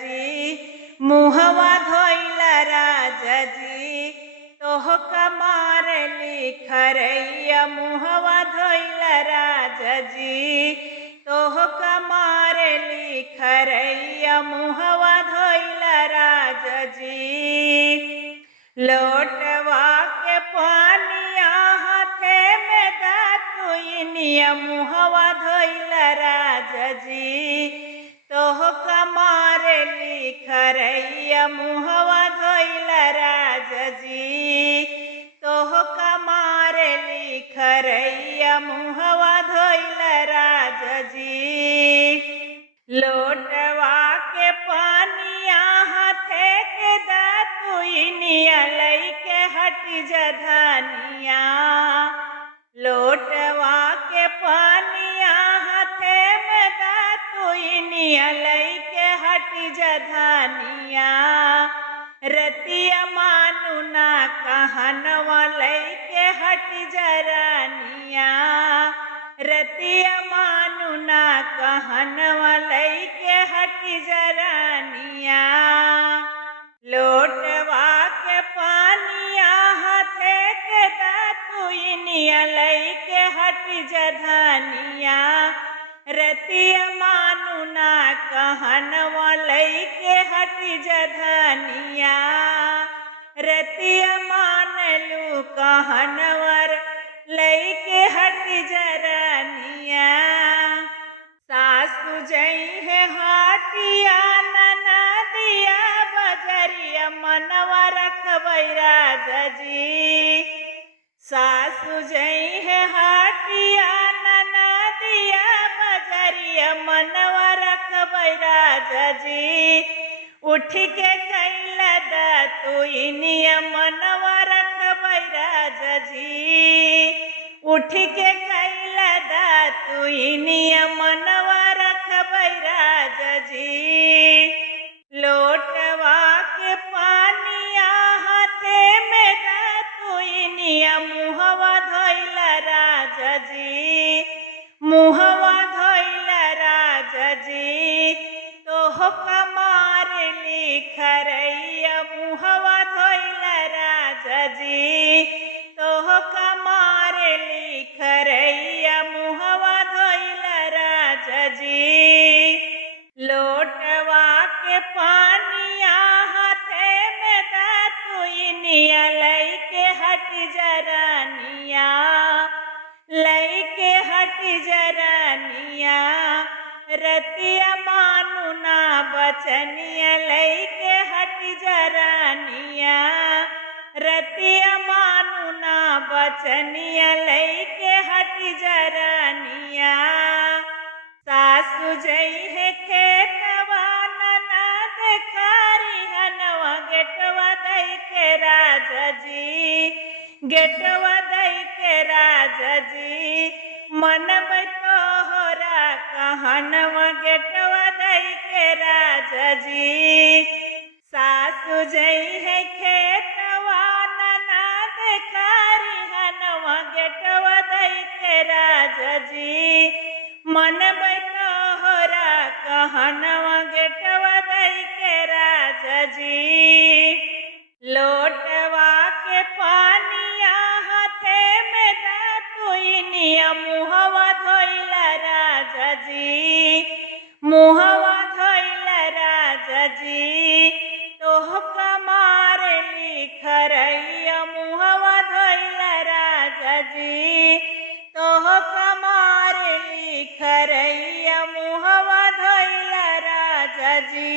जी मुहवा धोइला राजा जी तोहका मारली खरैया मुहवा धोइला राजा जी तोहका मारली खरैया मुहवा धोइला राजा जी। लोटवा के पानिया हाथे में दातुइनिया मुहवा धोइला राजा जी तोहका मारली खरैया मुहवा धोइला राजा जी तोहका मारली खरैया मुहवा धोइला राजा जी। लोटवा के पानिया हाथे के दातुइनिया लइके हटी जधानिया लोटवा के पानिया हाथे में दातुइनिया लइके हटी जधानिया रतिया मानु ना कहनवा लइके हटी जरानिया रतिया मानु ना कहनवा लइके हटी जरानिया। लोटवा के पानिया हाथे के दातुइनिया लइके हटी जधानिया रतिया मानु ना कहनवा लइके हटी जधानिया रतिया मानलू कहनवर लइके हटी जरानिया। सासु जई है हाटिया ननदिया बजरिया मनवा रखबै राजा जी सासु जई है हाटिया ननदिया बजरिया मनवा रखबै राजा जी उठ के कैला दातुइनिया मनवा रखबै राजा जी उठ के कैला दातुइनिया मनवा रखबै राजा जी। लोटवा के पानिया हाथे में दातुइनिया मुहवा धोइला राजा जी मुहवा धोइला राजा जी तोहका मारली खरैया मुहवा धोइला राजा जी तोहका मारली खरैया मुहवा धोइला राजा जी। लोटवा के पानिया हाथे में दातुइनिया लइके हटी जरानिया लइके हटी जरानिया रतिया मानु ना बचनिया लइके हटी जरानिया रतिया मानु ना बचनिया लइके हटी जरानिया। सासु जई है खेतवा ननद खारी हनवा गेटवा दई के राजा जी गेटवा दई के राजा जी मनब तोहरा कहनवा गेटवा दई के राजा जी। सासु जई है खेतवा ननद खारी हनवा गेटवा दई के राजा जी मनब तोहरा कहनवा गेटवा दई के राजा जी। लोटवा के पानिया हाथे में दातुइनिया मुहवा धोइला राजा जी मुहवा धोइला राजा जी तोहका मारली खरैया मुहवा धोइला राजा जी तोहका मारली खरैया मुहवा धोइला राजा जी।